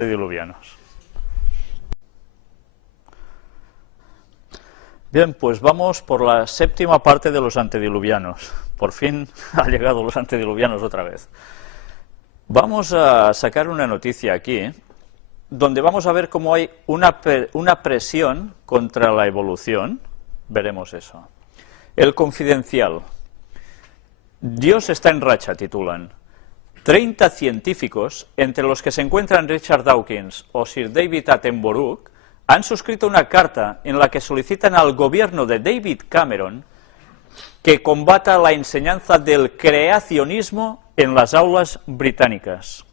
antediluvianos. Bien, pues vamos por la séptima parte de los antediluvianos. Por fin han llegado los antediluvianos otra vez. Vamos a sacar una noticia aquí, donde vamos a ver cómo hay una presión contra la evolución. Veremos eso. El Confidencial. Dios está en racha, titulan. 30 científicos, entre los que se encuentran Richard Dawkins o Sir David Attenborough, han suscrito una carta en la que solicitan al gobierno de David Cameron que combata la enseñanza del creacionismo en las aulas británicas.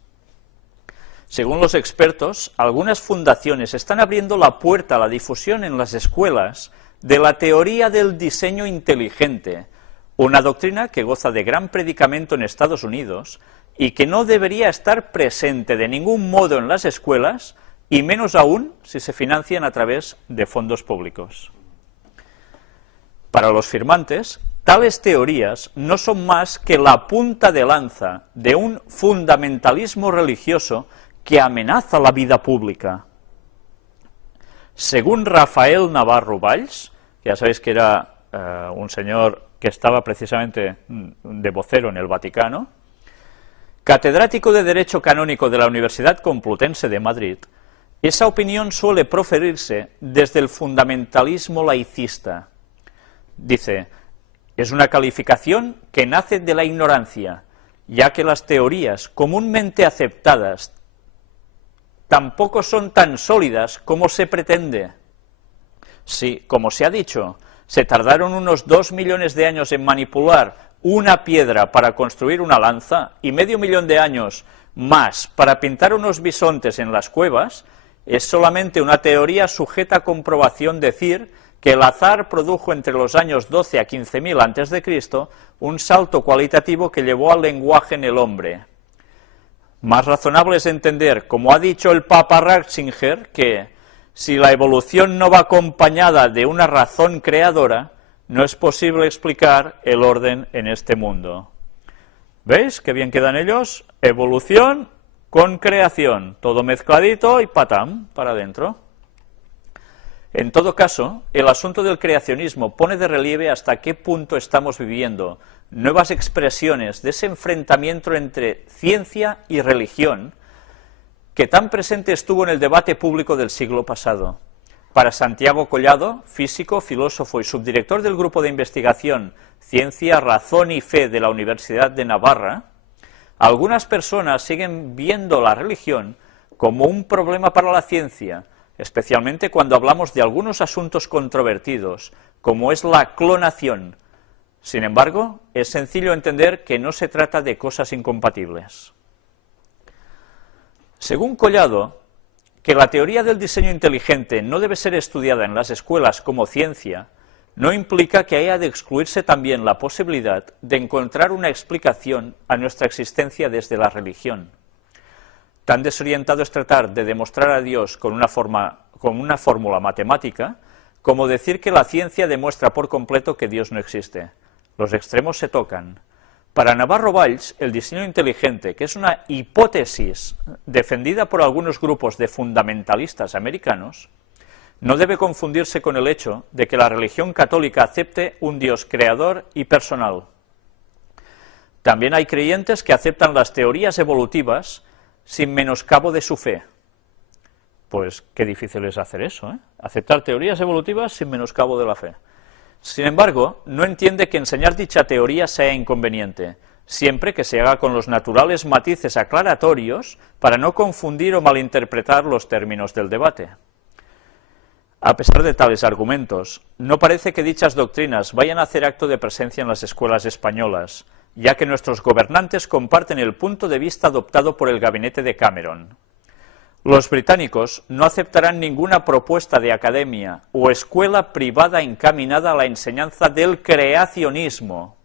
Según los expertos, algunas fundaciones están abriendo la puerta a la difusión en las escuelas de la teoría del diseño inteligente, una doctrina que goza de gran predicamento en Estados Unidos y que no debería estar presente de ningún modo en las escuelas, y menos aún si se financian a través de fondos públicos. Para los firmantes, tales teorías no son más que la punta de lanza de un fundamentalismo religioso que amenaza la vida pública. Según Rafael Navarro Valls, que ya sabéis que era un señor que estaba precisamente de vocero en el Vaticano, catedrático de Derecho Canónico de la Universidad Complutense de Madrid, esa opinión suele proferirse desde el fundamentalismo laicista. Dice, es una calificación que nace de la ignorancia, ya que las teorías comúnmente aceptadas tampoco son tan sólidas como se pretende. Sí, como se ha dicho, se tardaron unos 2 millones de años en manipular una piedra para construir una lanza y medio millón de años más para pintar unos bisontes en las cuevas. Es solamente una teoría sujeta a comprobación decir que el azar produjo entre los años 12 a 15.000 a.C. un salto cualitativo que llevó al lenguaje en el hombre. Más razonable es entender, como ha dicho el Papa Ratzinger, que si la evolución no va acompañada de una razón creadora, no es posible explicar el orden en este mundo. ¿Veis qué bien quedan ellos? Evolución con creación, todo mezcladito y patam, para adentro. En todo caso, el asunto del creacionismo pone de relieve hasta qué punto estamos viviendo nuevas expresiones de ese enfrentamiento entre ciencia y religión que tan presente estuvo en el debate público del siglo pasado. Para Santiago Collado, físico, filósofo y subdirector del Grupo de Investigación Ciencia, Razón y Fe de la Universidad de Navarra, algunas personas siguen viendo la religión como un problema para la ciencia, especialmente cuando hablamos de algunos asuntos controvertidos, como es la clonación. Sin embargo, es sencillo entender que no se trata de cosas incompatibles. Según Collado, que la teoría del diseño inteligente no debe ser estudiada en las escuelas como ciencia, no implica que haya de excluirse también la posibilidad de encontrar una explicación a nuestra existencia desde la religión. Tan desorientado es tratar de demostrar a Dios con una fórmula matemática, como decir que la ciencia demuestra por completo que Dios no existe. Los extremos se tocan. Para Navarro Valls, el diseño inteligente, que es una hipótesis defendida por algunos grupos de fundamentalistas americanos, no debe confundirse con el hecho de que la religión católica acepte un Dios creador y personal. También hay creyentes que aceptan las teorías evolutivas sin menoscabo de su fe. Pues qué difícil es hacer eso, ¿eh? Aceptar teorías evolutivas sin menoscabo de la fe. Sin embargo, no entiende que enseñar dicha teoría sea inconveniente, siempre que se haga con los naturales matices aclaratorios para no confundir o malinterpretar los términos del debate. A pesar de tales argumentos, no parece que dichas doctrinas vayan a hacer acto de presencia en las escuelas españolas, ya que nuestros gobernantes comparten el punto de vista adoptado por el gabinete de Cameron. Los británicos no aceptarán ninguna propuesta de academia o escuela privada encaminada a la enseñanza del creacionismo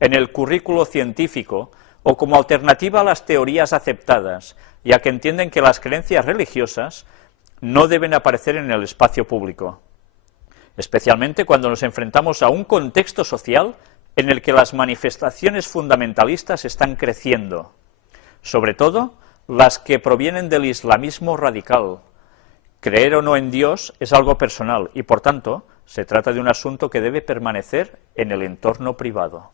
en el currículo científico o como alternativa a las teorías aceptadas, ya que entienden que las creencias religiosas no deben aparecer en el espacio público, especialmente cuando nos enfrentamos a un contexto social en el que las manifestaciones fundamentalistas están creciendo, sobre todo las que provienen del islamismo radical. Creer o no en Dios es algo personal y, por tanto, se trata de un asunto que debe permanecer en el entorno privado.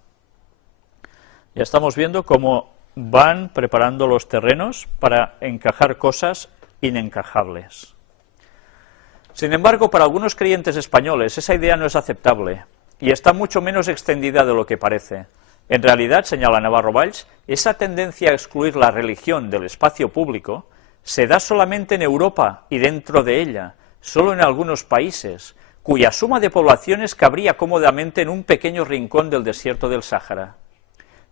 Ya estamos viendo cómo van preparando los terrenos para encajar cosas inencajables. Sin embargo, para algunos creyentes españoles esa idea no es aceptable y está mucho menos extendida de lo que parece. En realidad, señala Navarro Valls, esa tendencia a excluir la religión del espacio público se da solamente en Europa y dentro de ella, solo en algunos países, cuya suma de poblaciones cabría cómodamente en un pequeño rincón del desierto del Sáhara.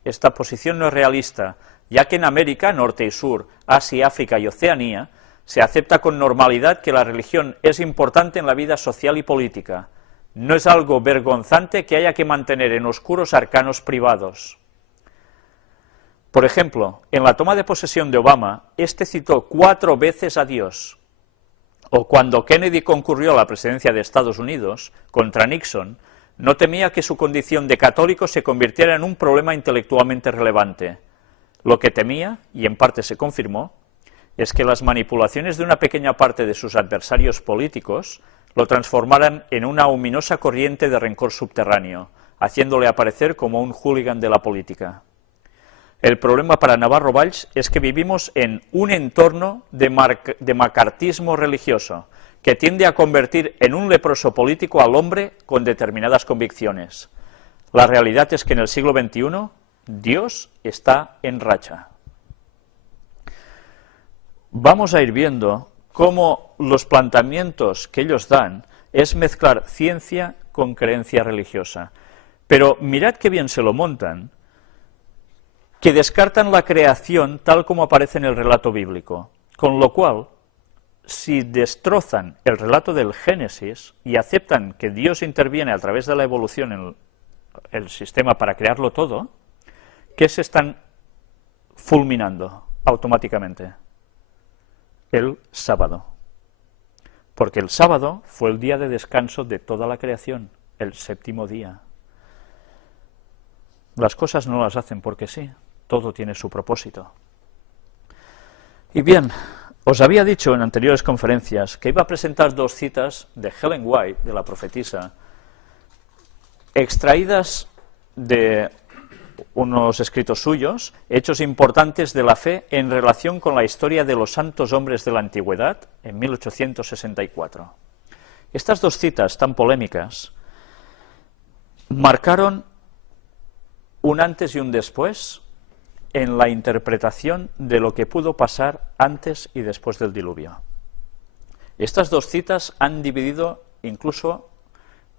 Esta posición no es realista, ya que en América, Norte y Sur, Asia, África y Oceanía, se acepta con normalidad que la religión es importante en la vida social y política. No es algo vergonzante que haya que mantener en oscuros arcanos privados. Por ejemplo, en la toma de posesión de Obama, este citó 4 veces a Dios. O cuando Kennedy concurrió a la presidencia de Estados Unidos contra Nixon, no temía que su condición de católico se convirtiera en un problema intelectualmente relevante. Lo que temía, y en parte se confirmó, es que las manipulaciones de una pequeña parte de sus adversarios políticos lo transformaran en una ominosa corriente de rencor subterráneo, haciéndole aparecer como un hooligan de la política. El problema para Navarro Valls es que vivimos en un entorno de macartismo religioso, que tiende a convertir en un leproso político al hombre con determinadas convicciones. La realidad es que en el siglo XXI, Dios está en racha. Vamos a ir viendo cómo los planteamientos que ellos dan es mezclar ciencia con creencia religiosa. Pero mirad qué bien se lo montan, que descartan la creación tal como aparece en el relato bíblico, con lo cual, si destrozan el relato del Génesis y aceptan que Dios interviene a través de la evolución en el sistema para crearlo todo, ¿qué se están fulminando automáticamente? El sábado. Porque el sábado fue el día de descanso de toda la creación, el 7º día. Las cosas no las hacen porque sí, todo tiene su propósito. Y bien, os había dicho en anteriores conferencias que iba a presentar 2 citas de Ellen White, de la profetisa, extraídas de unos escritos suyos, hechos importantes de la fe en relación con la historia de los santos hombres de la antigüedad, en 1864. Estas 2 citas tan polémicas marcaron un antes y un después en la interpretación de lo que pudo pasar antes y después del diluvio. Estas 2 citas han dividido incluso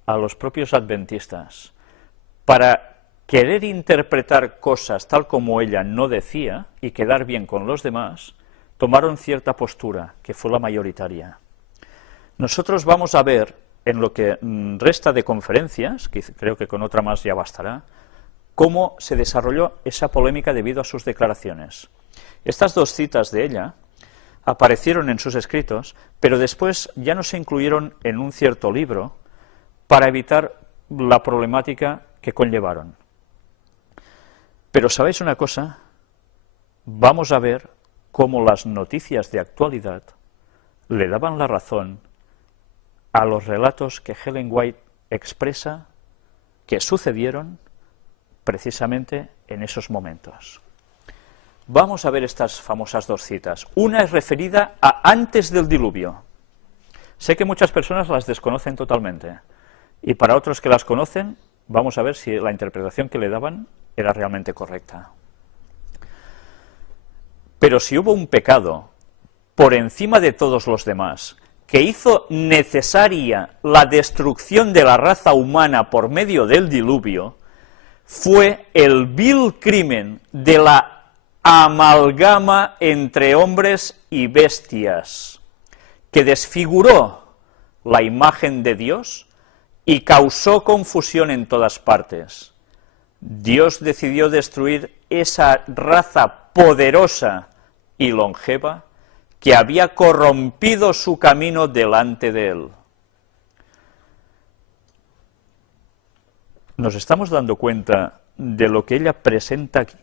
a los propios adventistas. Para querer interpretar cosas tal como ella no decía y quedar bien con los demás, tomaron cierta postura, que fue la mayoritaria. Nosotros vamos a ver, en lo que resta de conferencias, que creo que con otra más ya bastará, cómo se desarrolló esa polémica debido a sus declaraciones. Estas 2 citas de ella aparecieron en sus escritos, pero después ya no se incluyeron en un cierto libro para evitar la problemática que conllevaron. Pero ¿sabéis una cosa? Vamos a ver cómo las noticias de actualidad le daban la razón a los relatos que Ellen White expresa que sucedieron precisamente en esos momentos. Vamos a ver estas famosas 2 citas. Una es referida a antes del diluvio. Sé que muchas personas las desconocen totalmente, y para otros que las conocen, vamos a ver si la interpretación que le daban era realmente correcta. Pero si hubo un pecado por encima de todos los demás, que hizo necesaria la destrucción de la raza humana por medio del diluvio, fue el vil crimen de la amalgama entre hombres y bestias, que desfiguró la imagen de Dios y causó confusión en todas partes. Dios decidió destruir esa raza poderosa y longeva que había corrompido su camino delante de él. ¿Nos estamos dando cuenta de lo que ella presenta aquí?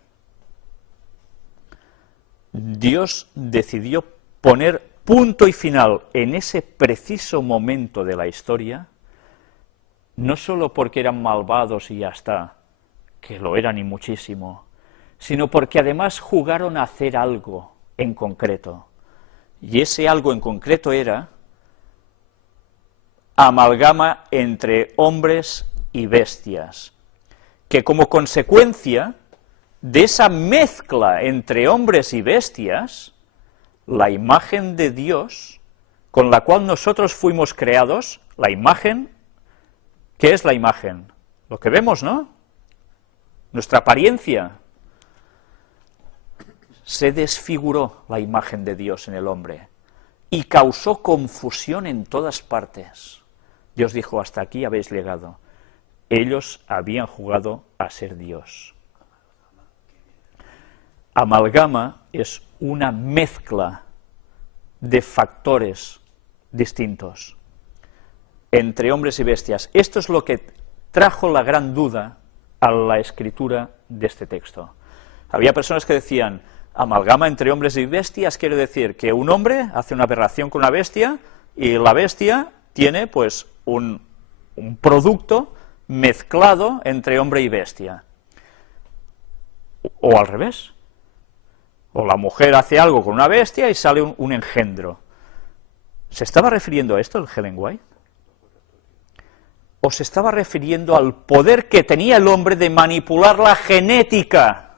Dios decidió poner punto y final en ese preciso momento de la historia, no solo porque eran malvados y ya está, que lo eran y muchísimo, sino porque además jugaron a hacer algo en concreto. Y ese algo en concreto era amalgama entre hombres y bestias, que como consecuencia de esa mezcla entre hombres y bestias, la imagen de Dios, con la cual nosotros fuimos creados, la imagen, ¿qué es la imagen? Lo que vemos, ¿no? Nuestra apariencia. Se desfiguró la imagen de Dios en el hombre y causó confusión en todas partes. Dios dijo, hasta aquí habéis llegado. Ellos habían jugado a ser Dios. Amalgama es una mezcla de factores distintos entre hombres y bestias. Esto es lo que trajo la gran duda a la escritura de este texto. Había personas que decían, amalgama entre hombres y bestias quiere decir que un hombre hace una aberración con una bestia y la bestia tiene pues un producto mezclado entre hombre y bestia. O al revés. O la mujer hace algo con una bestia y sale un engendro. ¿Se estaba refiriendo a esto el Ellen White? ¿O se estaba refiriendo al poder que tenía el hombre de manipular la genética,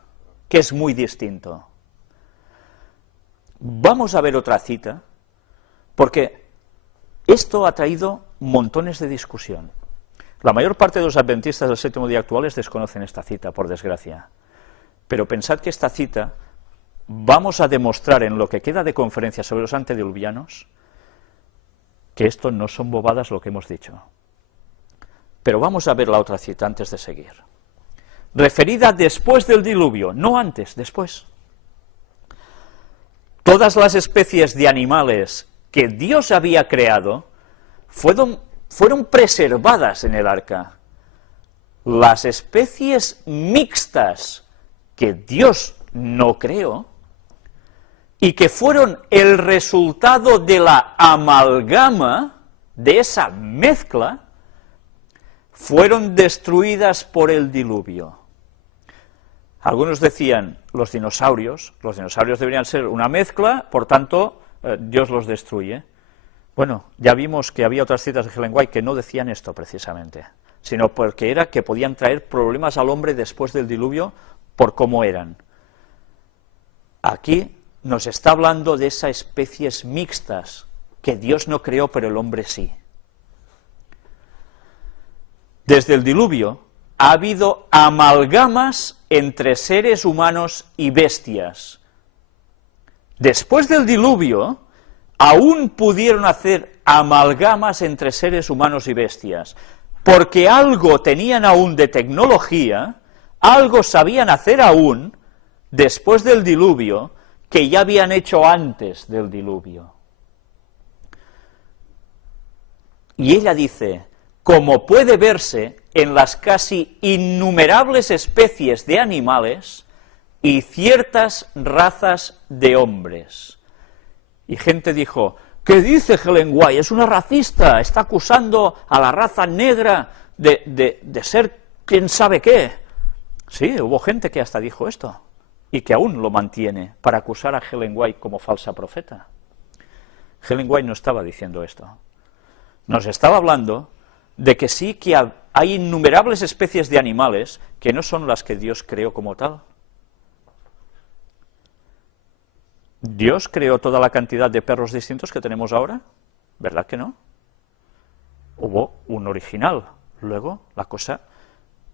que es muy distinto? Vamos a ver otra cita, porque esto ha traído montones de discusión. La mayor parte de los adventistas del séptimo día actuales desconocen esta cita, por desgracia. Pero pensad que esta cita vamos a demostrar en lo que queda de conferencia sobre los antediluvianos que esto no son bobadas lo que hemos dicho. Pero vamos a ver la otra cita antes de seguir. Referida después del diluvio, no antes, después. Todas las especies de animales que Dios había creado fueron preservadas en el arca. Las especies mixtas que Dios no creó y que fueron el resultado de la amalgama, de esa mezcla, fueron destruidas por el diluvio. Algunos decían, los dinosaurios deberían ser una mezcla, por tanto, Dios los destruye. Bueno, ya vimos que había otras citas de Ellen White que no decían esto precisamente, sino porque era que podían traer problemas al hombre después del diluvio por cómo eran. Aquí nos está hablando de esas especies mixtas que Dios no creó, pero el hombre sí. Desde el diluvio ha habido amalgamas entre seres humanos y bestias. Después del diluvio, aún pudieron hacer amalgamas entre seres humanos y bestias, porque algo tenían aún de tecnología, algo sabían hacer aún, después del diluvio, que ya habían hecho antes del diluvio. Y ella dice, como puede verse en las casi innumerables especies de animales y ciertas razas de hombres. Y gente dijo, ¿qué dice Ellen White? Es una racista, está acusando a la raza negra de ser quién sabe qué. Sí, hubo gente que hasta dijo esto, y que aún lo mantiene, para acusar a Ellen White como falsa profeta. Ellen White no estaba diciendo esto. Nos estaba hablando de que sí que hay innumerables especies de animales que no son las que Dios creó como tal. ¿Dios creó toda la cantidad de perros distintos que tenemos ahora? ¿Verdad que no? Hubo un original, luego la cosa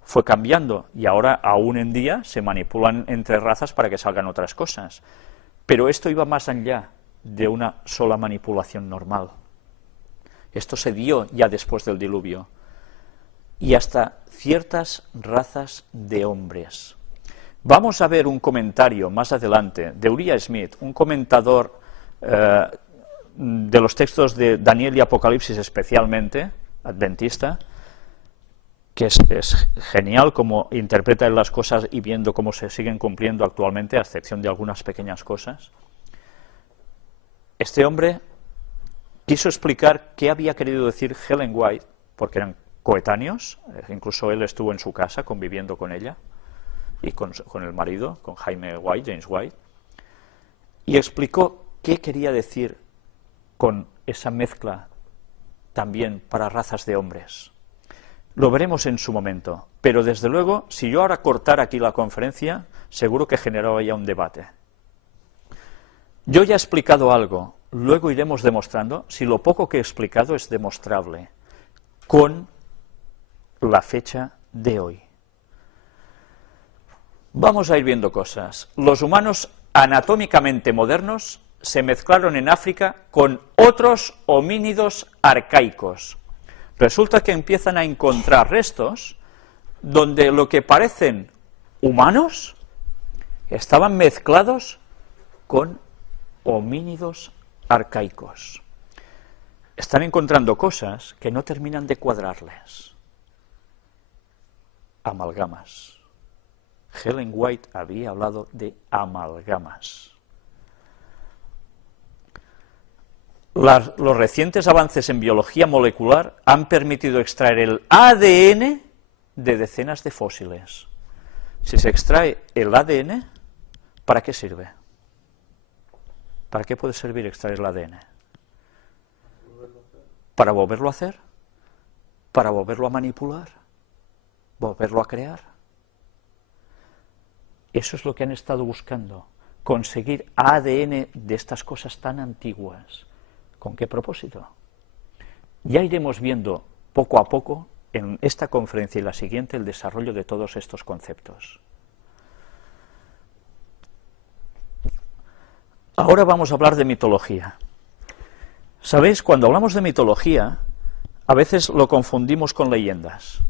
fue cambiando y ahora aún en día se manipulan entre razas para que salgan otras cosas. Pero esto iba más allá de una sola manipulación normal. Esto se dio ya después del diluvio. Y hasta ciertas razas de hombres. Vamos a ver un comentario más adelante de Uriah Smith, un comentador de los textos de Daniel y Apocalipsis especialmente, adventista, que es genial como interpreta él las cosas y viendo cómo se siguen cumpliendo actualmente, a excepción de algunas pequeñas cosas. Este hombre quiso explicar qué había querido decir Ellen White, porque eran coetáneos, incluso él estuvo en su casa conviviendo con ella y con el marido, con James White, y explicó qué quería decir con esa mezcla también para razas de hombres. Lo veremos en su momento, pero desde luego, si yo ahora cortara aquí la conferencia, seguro que generaba ya un debate. Yo ya he explicado algo, luego iremos demostrando si lo poco que he explicado es demostrable con la fecha de hoy. Vamos a ir viendo cosas. Los humanos anatómicamente modernos se mezclaron en África con otros homínidos arcaicos. Resulta que empiezan a encontrar restos donde lo que parecen humanos estaban mezclados con homínidos arcaicos. Están encontrando cosas que no terminan de cuadrarles. Amalgamas. Ellen White había hablado de amalgamas. Los recientes avances en biología molecular han permitido extraer el ADN de decenas de fósiles. Si se extrae el ADN, ¿para qué sirve? ¿Para qué puede servir extraer el ADN? ¿Para volverlo a hacer? ¿Para volverlo a manipular? ¿Volverlo a crear? Eso es lo que han estado buscando, conseguir ADN de estas cosas tan antiguas. ¿Con qué propósito? Ya iremos viendo poco a poco en esta conferencia y la siguiente el desarrollo de todos estos conceptos. Ahora vamos a hablar de mitología. ¿Sabéis? Cuando hablamos de mitología, a veces lo confundimos con leyendas.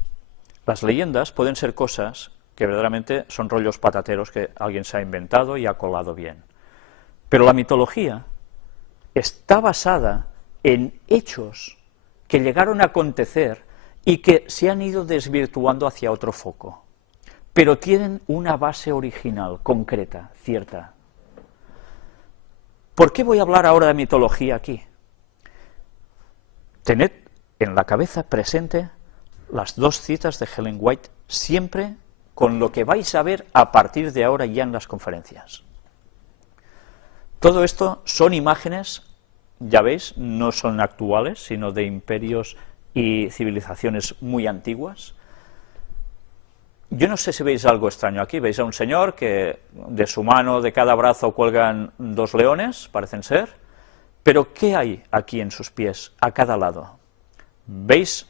Las leyendas pueden ser cosas que verdaderamente son rollos patateros que alguien se ha inventado y ha colado bien. Pero la mitología está basada en hechos que llegaron a acontecer y que se han ido desvirtuando hacia otro foco, pero tienen una base original, concreta, cierta. ¿Por qué voy a hablar ahora de mitología aquí? Tened en la cabeza presente las dos citas de Ellen White, siempre con lo que vais a ver a partir de ahora ya en las conferencias. Todo esto son imágenes, ya veis, no son actuales, sino de imperios y civilizaciones muy antiguas. Yo no sé si veis algo extraño aquí. Veis a un señor que de su mano, de cada brazo, cuelgan dos leones, parecen ser, pero ¿qué hay aquí en sus pies, a cada lado? ¿Veis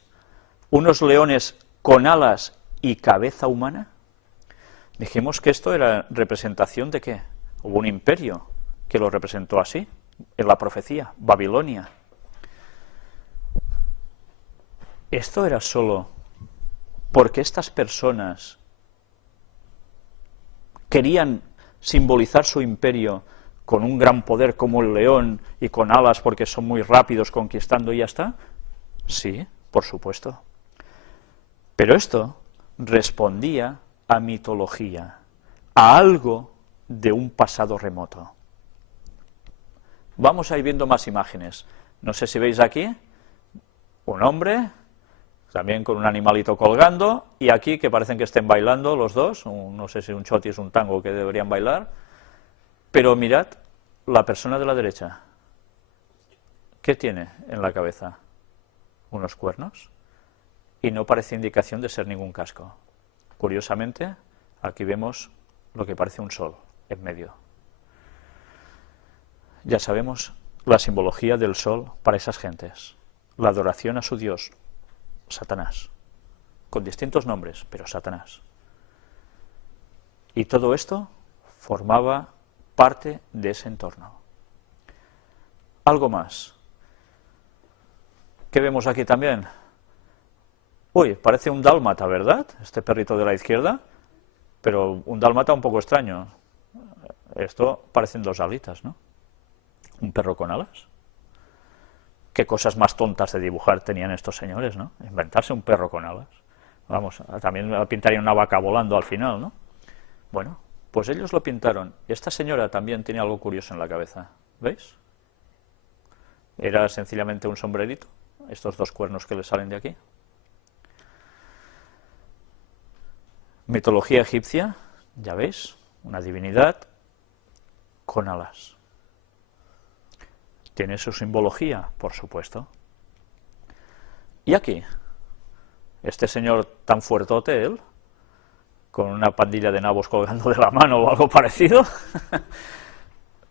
unos leones con alas y cabeza humana? Dijimos que esto era representación de ¿qué? Hubo un imperio que lo representó así, en la profecía, Babilonia. Esto era solo porque estas personas querían simbolizar su imperio con un gran poder como el león y con alas porque son muy rápidos conquistando y ya está. Sí, por supuesto. Pero esto respondía a mitología, a algo de un pasado remoto. Vamos a ir viendo más imágenes. No sé si veis aquí un hombre, también con un animalito colgando, y aquí que parecen que estén bailando los dos, no sé si un choti es un tango que deberían bailar, pero mirad la persona de la derecha. ¿Qué tiene en la cabeza? Unos cuernos, y no parece indicación de ser ningún casco. Curiosamente, aquí vemos lo que parece un sol en medio. Ya sabemos la simbología del sol para esas gentes, la adoración a su dios, Satanás, con distintos nombres, pero Satanás. Y todo esto formaba parte de ese entorno. Algo más. ¿Qué vemos aquí también? Uy, parece un dálmata, ¿verdad? Este perrito de la izquierda, pero un dálmata un poco extraño. Esto parecen dos alitas, ¿no? Un perro con alas. Qué cosas más tontas de dibujar tenían estos señores, ¿no? Inventarse un perro con alas. Vamos, también pintaría una vaca volando al final, ¿no? Bueno, pues ellos lo pintaron. Esta señora también tiene algo curioso en la cabeza, ¿veis? Era sencillamente un sombrerito, estos dos cuernos que le salen de aquí. Mitología egipcia, ya veis, una divinidad con alas. ¿Tiene su simbología? Por supuesto. Y aquí, este señor tan fuertote, él, con una pandilla de nabos colgando de la mano o algo parecido.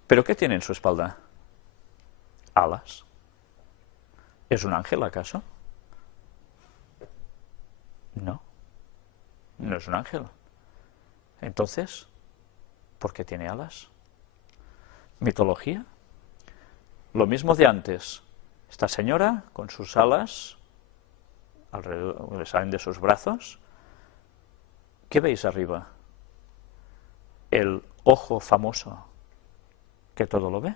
¿Pero qué tiene en su espalda? Alas. ¿Es un ángel acaso? No, no es un ángel. Entonces, ¿por qué tiene alas? ¿Mitología? Lo mismo de antes. Esta señora, con sus alas, alrededor, le salen de sus brazos. ¿Qué veis arriba? El ojo famoso, que todo lo ve.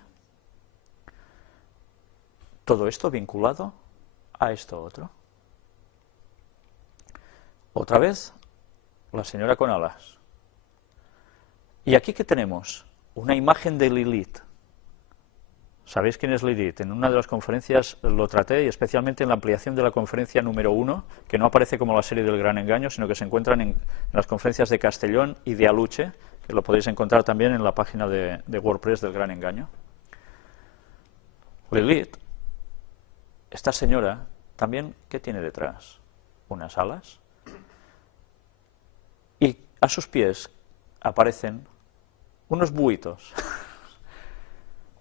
Todo esto vinculado a esto otro. Otra vez, la señora con alas. ¿Y aquí qué tenemos? Una imagen de Lilith. ¿Sabéis quién es Lilith? En una de las conferencias lo traté, y especialmente en la ampliación de la conferencia número 1, que no aparece como la serie del Gran Engaño, sino que se encuentran en las conferencias de Castellón y de Aluche, que lo podéis encontrar también en la página de WordPress del Gran Engaño. Lilith, esta señora, también, ¿qué tiene detrás? Unas alas. Y a sus pies aparecen unos buitos.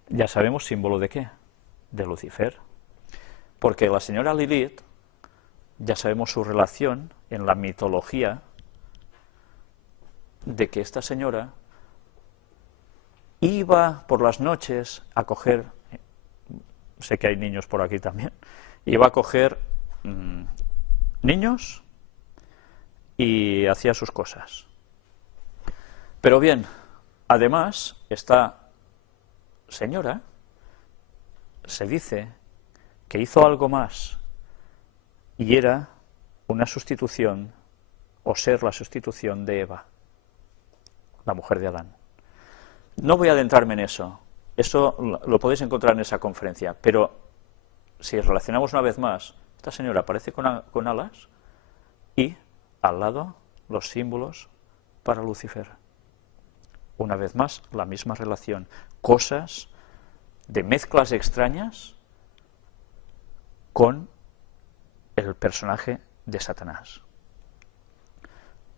Ya sabemos símbolo de qué, de Lucifer, porque la señora Lilith, ya sabemos su relación en la mitología, de que esta señora iba por las noches a coger, sé que hay niños por aquí también, iba a coger niños y hacía sus cosas. Pero bien, además, esta señora se dice que hizo algo más y era una sustitución o ser la sustitución de Eva, la mujer de Adán. No voy a adentrarme en eso lo podéis encontrar en esa conferencia, pero si relacionamos una vez más, esta señora aparece con alas y al lado los símbolos para Lucifer. Una vez más, la misma relación. Cosas de mezclas extrañas con el personaje de Satanás.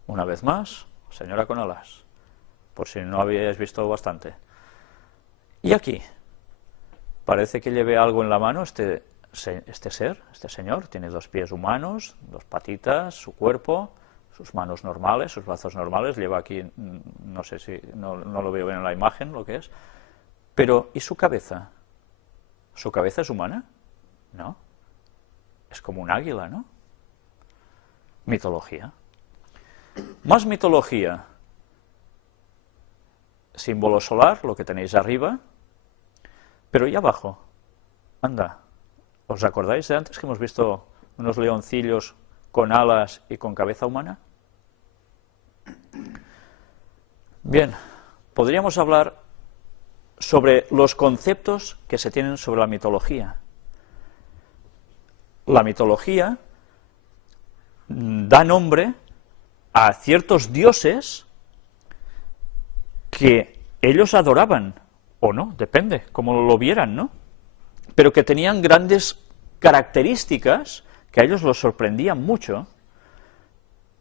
Una vez más, señora con alas, por si no habíais visto bastante. Y aquí, parece que lleve algo en la mano este señor, tiene dos pies humanos, dos patitas, su cuerpo, sus manos normales, sus brazos normales, lleva aquí, no sé si, no lo veo bien en la imagen lo que es, pero ¿y su cabeza? ¿Su cabeza es humana? No, es como un águila, ¿no? Mitología. Más mitología. Símbolo solar, lo que tenéis arriba, pero ¿y abajo? Anda, ¿os acordáis de antes que hemos visto unos leoncillos con alas y con cabeza humana? Bien, podríamos hablar sobre los conceptos que se tienen sobre la mitología. La mitología da nombre a ciertos dioses que ellos adoraban, o no, depende, como lo vieran, ¿no? Pero que tenían grandes características que a ellos los sorprendían mucho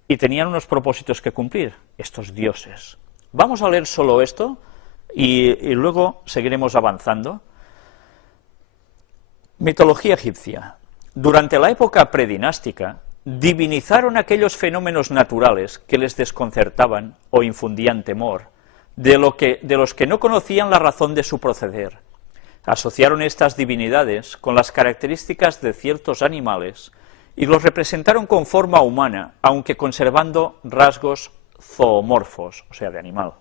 y tenían unos propósitos que cumplir, estos dioses. Vamos a leer solo esto y luego seguiremos avanzando. Mitología egipcia. Durante la época predinástica, divinizaron aquellos fenómenos naturales que les desconcertaban o infundían temor, de los que no conocían la razón de su proceder. Asociaron estas divinidades con las características de ciertos animales y los representaron con forma humana, aunque conservando rasgos zoomorfos, o sea, de animal.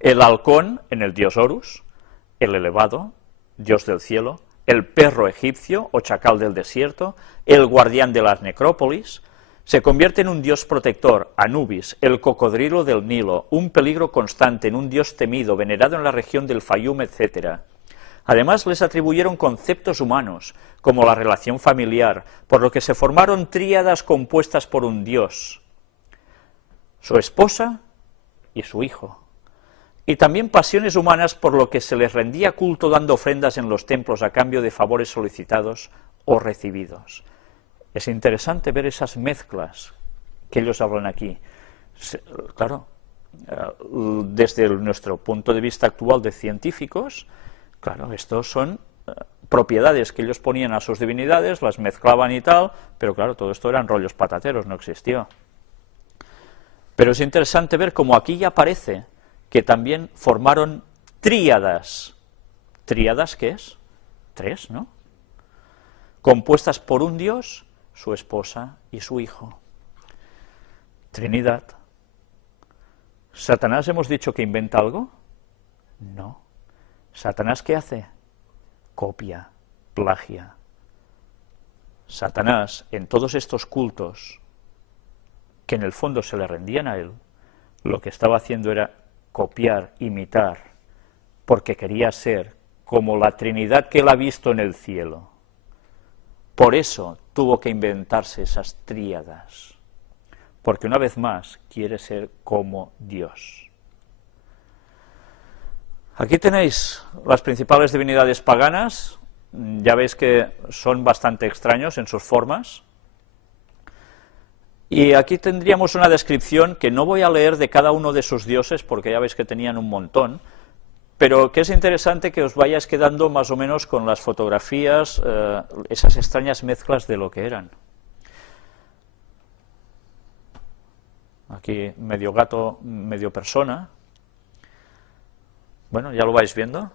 El halcón en el dios Horus, el elevado, dios del cielo, el perro egipcio o chacal del desierto, el guardián de las necrópolis, Se convierte en un dios protector, Anubis, el cocodrilo del Nilo, un peligro constante, en un dios temido, venerado en la región del Fayum, etc. Además, les atribuyeron conceptos humanos, como la relación familiar, por lo que se formaron tríadas compuestas por un dios, su esposa y su hijo. Y también pasiones humanas, por lo que se les rendía culto dando ofrendas en los templos a cambio de favores solicitados o recibidos. Es interesante ver esas mezclas que ellos hablan aquí. Claro, desde nuestro punto de vista actual de científicos, claro, estos son propiedades que ellos ponían a sus divinidades, las mezclaban y tal, pero claro, todo esto eran rollos patateros, no existió. Pero es interesante ver cómo aquí ya aparece que también formaron tríadas. ¿Tríadas qué es? Tres, ¿no? Compuestas por un dios, su esposa y su hijo. Trinidad. ¿Satanás hemos dicho que inventa algo? No. ¿Satanás qué hace? Copia, plagia. Satanás, en todos estos cultos, que en el fondo se le rendían a él, lo que estaba haciendo era copiar, imitar, porque quería ser como la Trinidad que él ha visto en el cielo. Por eso tuvo que inventarse esas tríadas, porque una vez más quiere ser como Dios. Aquí tenéis las principales divinidades paganas, ya veis que son bastante extraños en sus formas, y aquí tendríamos una descripción que no voy a leer de cada uno de sus dioses, porque ya veis que tenían un montón, pero que es interesante que os vayáis quedando más o menos con las fotografías, esas extrañas mezclas de lo que eran. Aquí medio gato, medio persona. Bueno, ya lo vais viendo.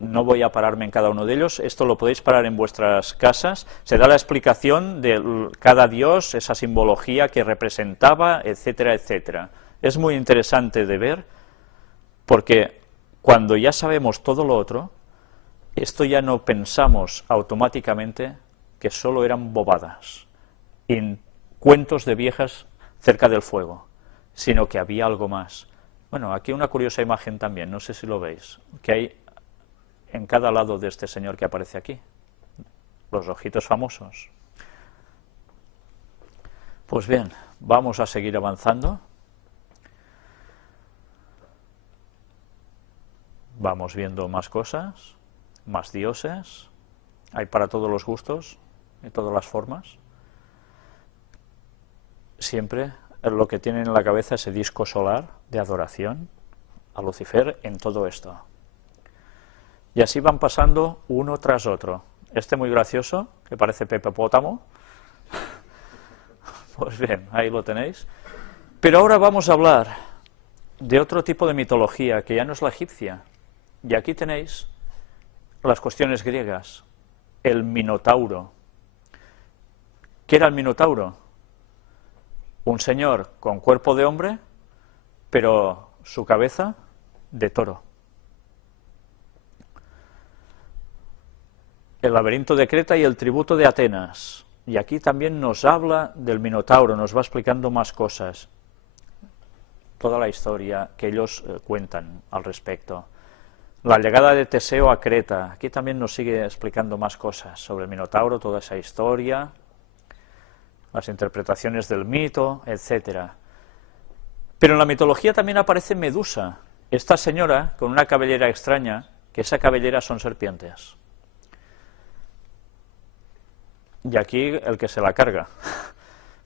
No voy a pararme en cada uno de ellos, esto lo podéis parar en vuestras casas. Se da la explicación de cada dios, esa simbología que representaba, etcétera, etcétera. Es muy interesante de ver, porque cuando ya sabemos todo lo otro, esto ya no pensamos automáticamente que solo eran bobadas, en cuentos de viejas cerca del fuego, sino que había algo más. Bueno, aquí una curiosa imagen también, no sé si lo veis, que hay en cada lado de este señor que aparece aquí, los ojitos famosos. Pues bien, vamos a seguir avanzando. Vamos viendo más cosas, más dioses, hay para todos los gustos y todas las formas. Siempre lo que tienen en la cabeza ese disco solar de adoración a Lucifer en todo esto. Y así van pasando uno tras otro. Este muy gracioso, que parece Pepe Pótamo. Pues bien, ahí lo tenéis. Pero ahora vamos a hablar de otro tipo de mitología, que ya no es la egipcia. Y aquí tenéis las cuestiones griegas. El Minotauro. ¿Qué era el Minotauro? Un señor con cuerpo de hombre, pero su cabeza de toro. El laberinto de Creta y el tributo de Atenas. Y aquí también nos habla del Minotauro, nos va explicando más cosas. Toda la historia que ellos cuentan al respecto. La llegada de Teseo a Creta. Aquí también nos sigue explicando más cosas sobre el Minotauro, toda esa historia, las interpretaciones del mito, etc. Pero en la mitología también aparece Medusa, esta señora con una cabellera extraña, que esa cabellera son serpientes. Y aquí el que se la carga.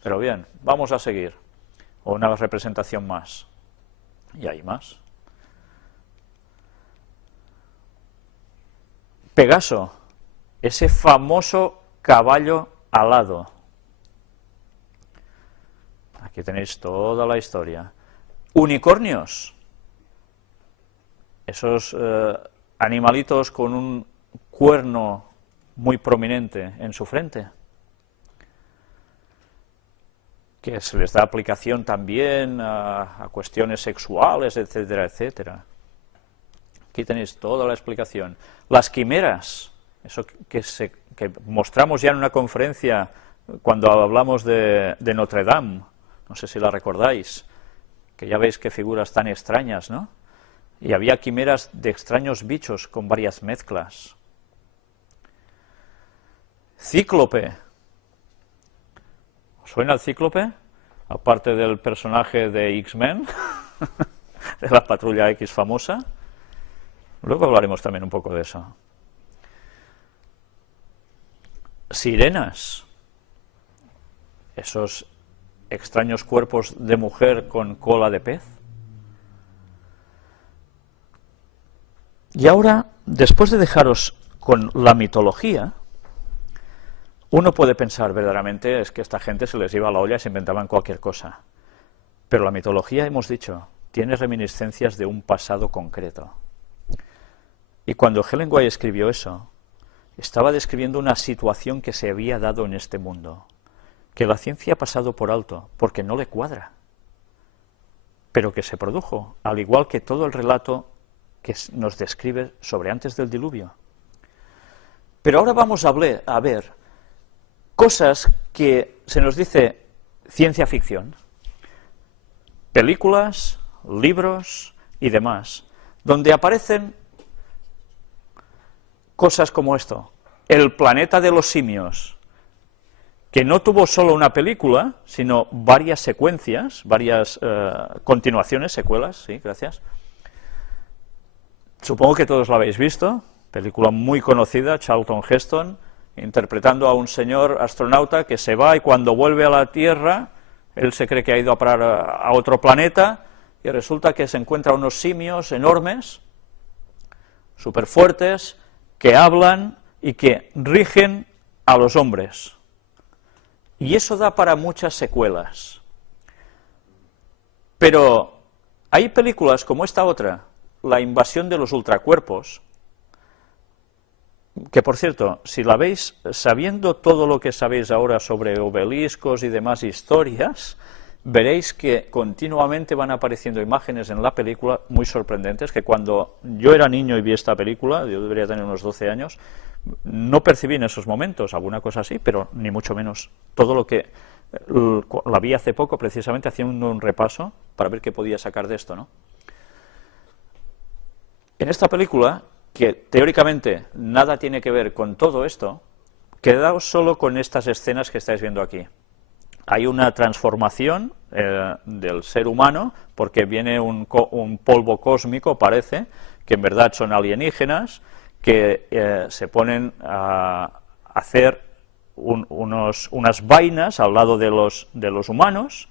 Pero bien, vamos a seguir. O una representación más. Y hay más. Pegaso, ese famoso caballo alado. Aquí tenéis toda la historia. Unicornios. Esos animalitos con un cuerno muy prominente en su frente, que se les da aplicación también a cuestiones sexuales, etcétera, etcétera. Aquí tenéis toda la explicación. Las quimeras, eso que mostramos ya en una conferencia cuando hablamos de Notre Dame, no sé si la recordáis, que ya veis qué figuras tan extrañas, ¿no? Y había quimeras de extraños bichos con varias mezclas. Cíclope. ¿Os suena el Cíclope? Aparte del personaje de X-Men, de la Patrulla X famosa. Luego hablaremos también un poco de eso. Sirenas. Esos extraños cuerpos de mujer con cola de pez. Y ahora, después de dejaros con la mitología, uno puede pensar verdaderamente es que esta gente se les iba a la olla y se inventaban cualquier cosa. Pero la mitología, hemos dicho, tiene reminiscencias de un pasado concreto. Y cuando Helen White escribió eso, estaba describiendo una situación que se había dado en este mundo, que la ciencia ha pasado por alto, porque no le cuadra, pero que se produjo, al igual que todo el relato que nos describe sobre antes del diluvio. Pero ahora vamos a ver cosas que se nos dice ciencia ficción, películas, libros y demás, donde aparecen cosas como esto, El planeta de los simios, que no tuvo solo una película, sino varias secuencias, varias continuaciones, secuelas, sí, gracias. Supongo que todos lo habéis visto, película muy conocida, Charlton Heston, interpretando a un señor astronauta que se va y cuando vuelve a la Tierra, él se cree que ha ido a parar a otro planeta y resulta que se encuentra unos simios enormes, súper fuertes, que hablan y que rigen a los hombres. Y eso da para muchas secuelas. Pero hay películas como esta otra, La invasión de los ultracuerpos, que por cierto, si la veis sabiendo todo lo que sabéis ahora sobre obeliscos y demás historias, veréis que continuamente van apareciendo imágenes en la película muy sorprendentes, que cuando yo era niño y vi esta película, yo debería tener unos 12 años, no percibí en esos momentos alguna cosa así, pero ni mucho menos. Todo lo que la vi hace poco, precisamente haciendo un repaso para ver qué podía sacar de esto, ¿no? En esta película, que teóricamente nada tiene que ver con todo esto, quedaos solo con estas escenas que estáis viendo aquí. Hay una transformación del ser humano, porque viene un polvo cósmico, parece, que en verdad son alienígenas, que se ponen a hacer unas vainas al lado de los humanos,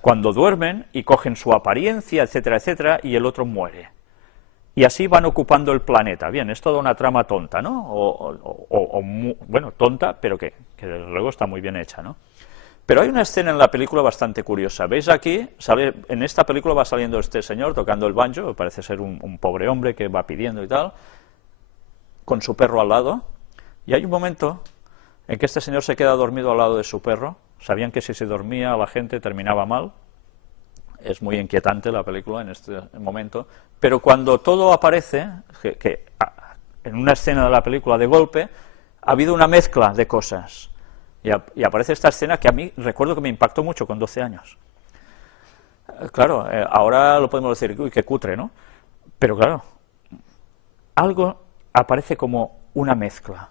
cuando duermen, y cogen su apariencia, etcétera, etcétera, y el otro muere. Y así van ocupando el planeta. Bien, es toda una trama tonta, ¿no? Bueno, tonta, pero que desde luego está muy bien hecha, ¿no? Pero hay una escena en la película bastante curiosa. ¿Veis aquí? En esta película va saliendo este señor tocando el banjo, parece ser un pobre hombre que va pidiendo y tal, con su perro al lado, y hay un momento en que este señor se queda dormido al lado de su perro. Sabían que si se dormía la gente terminaba mal. Es muy inquietante la película en este momento, pero cuando todo aparece, en una escena de la película de golpe, ha habido una mezcla de cosas, y aparece esta escena que a mí recuerdo que me impactó mucho con 12 años. Claro, ahora lo podemos decir, uy, qué cutre, ¿no? Pero claro, algo aparece como una mezcla.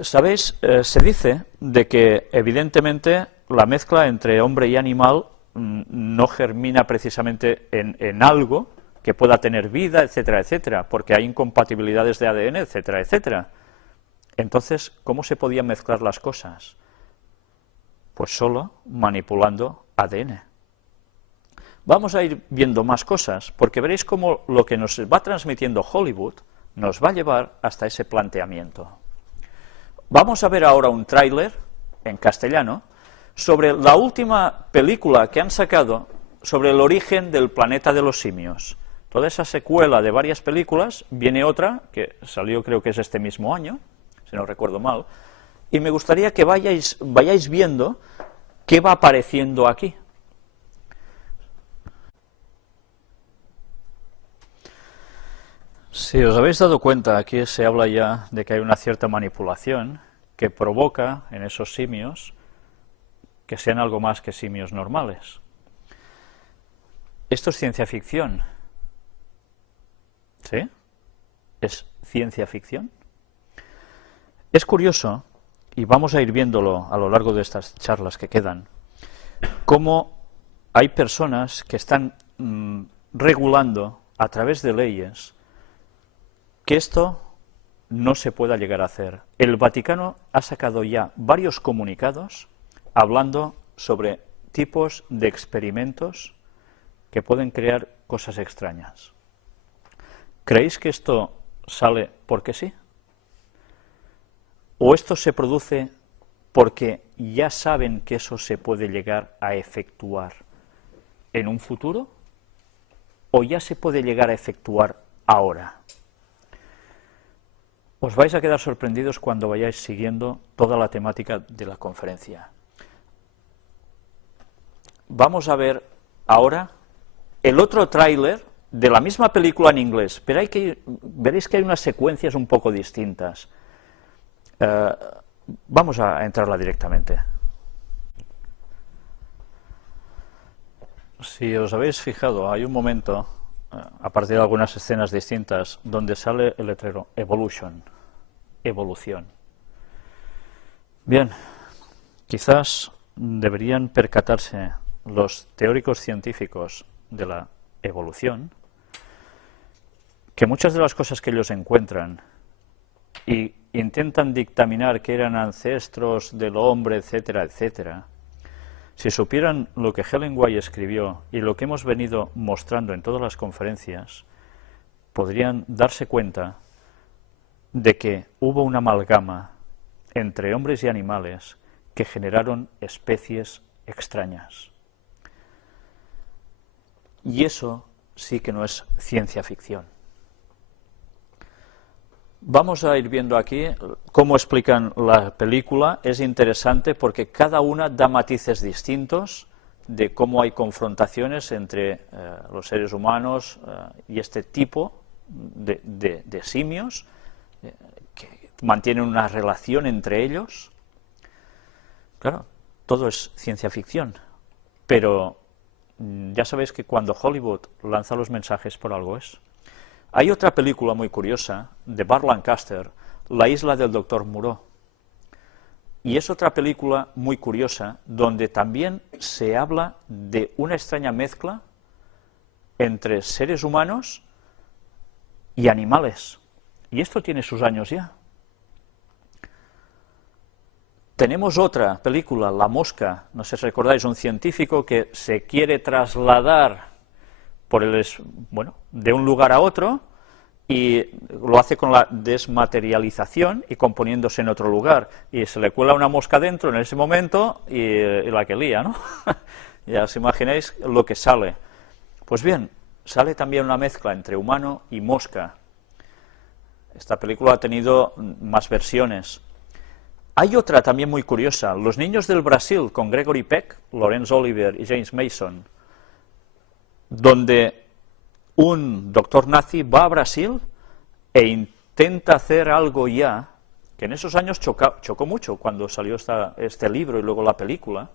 ¿Sabéis? Se dice de que evidentemente la mezcla entre hombre y animal no germina precisamente en algo que pueda tener vida, etcétera, etcétera, porque hay incompatibilidades de ADN, etcétera, etcétera. Entonces, ¿cómo se podían mezclar las cosas? Pues solo manipulando ADN. Vamos a ir viendo más cosas, porque veréis cómo lo que nos va transmitiendo Hollywood nos va a llevar hasta ese planteamiento. Vamos a ver ahora un tráiler en castellano sobre la última película que han sacado sobre el origen del planeta de los simios. Toda esa secuela de varias películas, viene otra, que salió creo que es este mismo año, si no recuerdo mal, y me gustaría que vayáis viendo qué va apareciendo aquí. Si os habéis dado cuenta, aquí se habla ya de que hay una cierta manipulación, que provoca en esos simios que sean algo más que simios normales. Esto es ciencia ficción. ¿Sí? ¿Es ciencia ficción? Es curioso, y vamos a ir viéndolo a lo largo de estas charlas que quedan, cómo hay personas que están regulando a través de leyes que esto no se pueda llegar a hacer. El Vaticano ha sacado ya varios comunicados hablando sobre tipos de experimentos que pueden crear cosas extrañas. ¿Creéis que esto sale porque sí? ¿O esto se produce porque ya saben que eso se puede llegar a efectuar en un futuro? ¿O ya se puede llegar a efectuar ahora? Os vais a quedar sorprendidos cuando vayáis siguiendo toda la temática de la conferencia. Vamos a ver ahora el otro tráiler de la misma película en inglés, pero veréis que hay unas secuencias un poco distintas. Vamos a entrarla directamente. Si os habéis fijado, hay un momento, a partir de algunas escenas distintas, donde sale el letrero Evolution, evolución. Bien, quizás deberían percatarse los teóricos científicos de la evolución que muchas de las cosas que ellos encuentran y intentan dictaminar que eran ancestros del hombre, etcétera, etcétera, si supieran lo que Helen White escribió y lo que hemos venido mostrando en todas las conferencias, podrían darse cuenta de que hubo una amalgama entre hombres y animales que generaron especies extrañas. Y eso sí que no es ciencia ficción. Vamos a ir viendo aquí cómo explican la película. Es interesante porque cada una da matices distintos de cómo hay confrontaciones entre los seres humanos y este tipo de simios que mantienen una relación entre ellos. Claro, todo es ciencia ficción, pero ya sabéis que cuando Hollywood lanza los mensajes por algo es. Hay otra película muy curiosa, de Burt Lancaster, La isla del Dr. Moreau. Y es otra película muy curiosa, donde también se habla de una extraña mezcla entre seres humanos y animales. Y esto tiene sus años ya. Tenemos otra película, La mosca, no sé si recordáis, un científico que se quiere trasladar de un lugar a otro y lo hace con la desmaterialización y componiéndose en otro lugar. Y se le cuela una mosca dentro en ese momento y la que lía, ¿no? Ya os imagináis lo que sale. Pues bien, sale también una mezcla entre humano y mosca. Esta película ha tenido más versiones. Hay otra también muy curiosa, Los niños del Brasil, con Gregory Peck, Laurence Olivier y James Mason, donde un doctor nazi va a Brasil e intenta hacer algo ya, que en esos años chocó mucho cuando salió este libro y luego la película,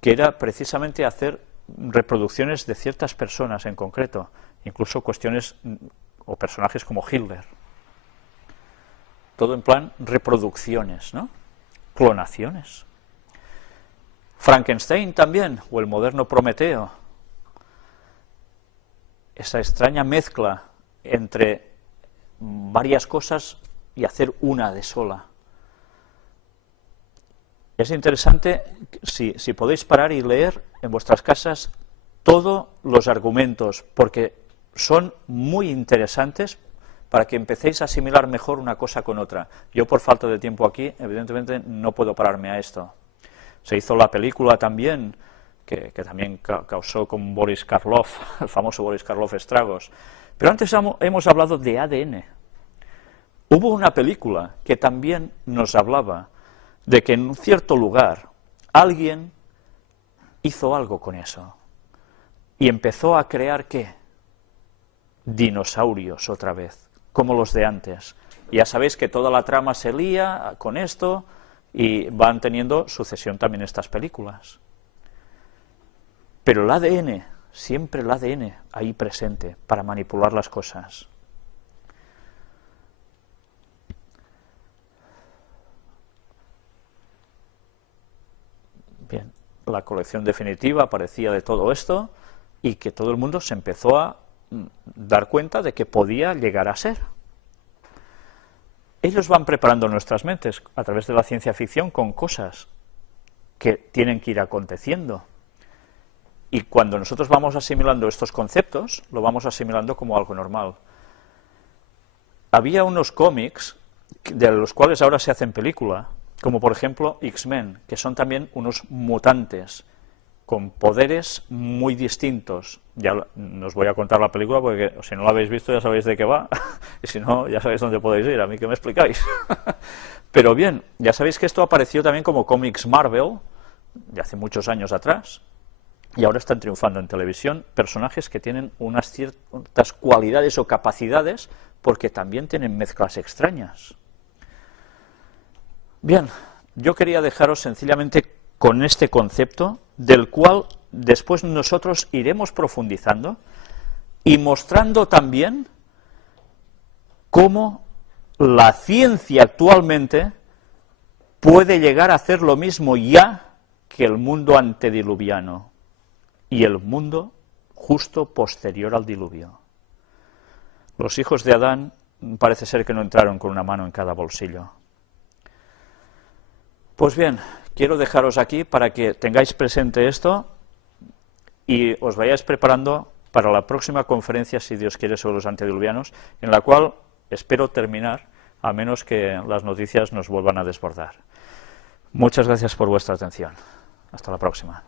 que era precisamente hacer reproducciones de ciertas personas en concreto, incluso cuestiones o personajes como Hitler. Todo en plan reproducciones, ¿no? Clonaciones. Frankenstein también, o el moderno Prometeo. Esa extraña mezcla entre varias cosas y hacer una de sola. Es interesante, si podéis parar y leer en vuestras casas todos los argumentos, porque son muy interesantes para que empecéis a asimilar mejor una cosa con otra. Yo, por falta de tiempo aquí, evidentemente no puedo pararme a esto. Se hizo la película también, que también causó con Boris Karloff, el famoso Boris Karloff, estragos. Pero antes hemos hablado de ADN. Hubo una película que también nos hablaba de que en un cierto lugar alguien hizo algo con eso y empezó a crear, ¿qué? Dinosaurios otra vez, como los de antes, Ya sabéis que toda la trama se lía con esto y van teniendo sucesión también estas películas. Pero el ADN, siempre el ADN ahí presente para manipular las cosas. Bien, la colección definitiva aparecía de todo esto y que todo el mundo se empezó a dar cuenta de que podía llegar a ser. Ellos van preparando nuestras mentes a través de la ciencia ficción con cosas que tienen que ir aconteciendo. Y cuando nosotros vamos asimilando estos conceptos, lo vamos asimilando como algo normal. Había unos cómics de los cuales ahora se hacen película, como por ejemplo X-Men, que son también unos mutantes con poderes muy distintos. Ya no os voy a contar la película porque si no la habéis visto ya sabéis de qué va, y si no ya sabéis dónde podéis ir, a mí que me explicáis. Pero bien, ya sabéis que esto apareció también como cómics Marvel, de hace muchos años atrás, y ahora están triunfando en televisión personajes que tienen unas ciertas cualidades o capacidades porque también tienen mezclas extrañas. Bien, yo quería dejaros sencillamente con este concepto, del cual después nosotros iremos profundizando y mostrando también cómo la ciencia actualmente puede llegar a hacer lo mismo ya que el mundo antediluviano y el mundo justo posterior al diluvio. Los hijos de Adán parece ser que no entraron con una mano en cada bolsillo. Pues bien, quiero dejaros aquí para que tengáis presente esto y os vayáis preparando para la próxima conferencia, si Dios quiere, sobre los antediluvianos, en la cual espero terminar, a menos que las noticias nos vuelvan a desbordar. Muchas gracias por vuestra atención. Hasta la próxima.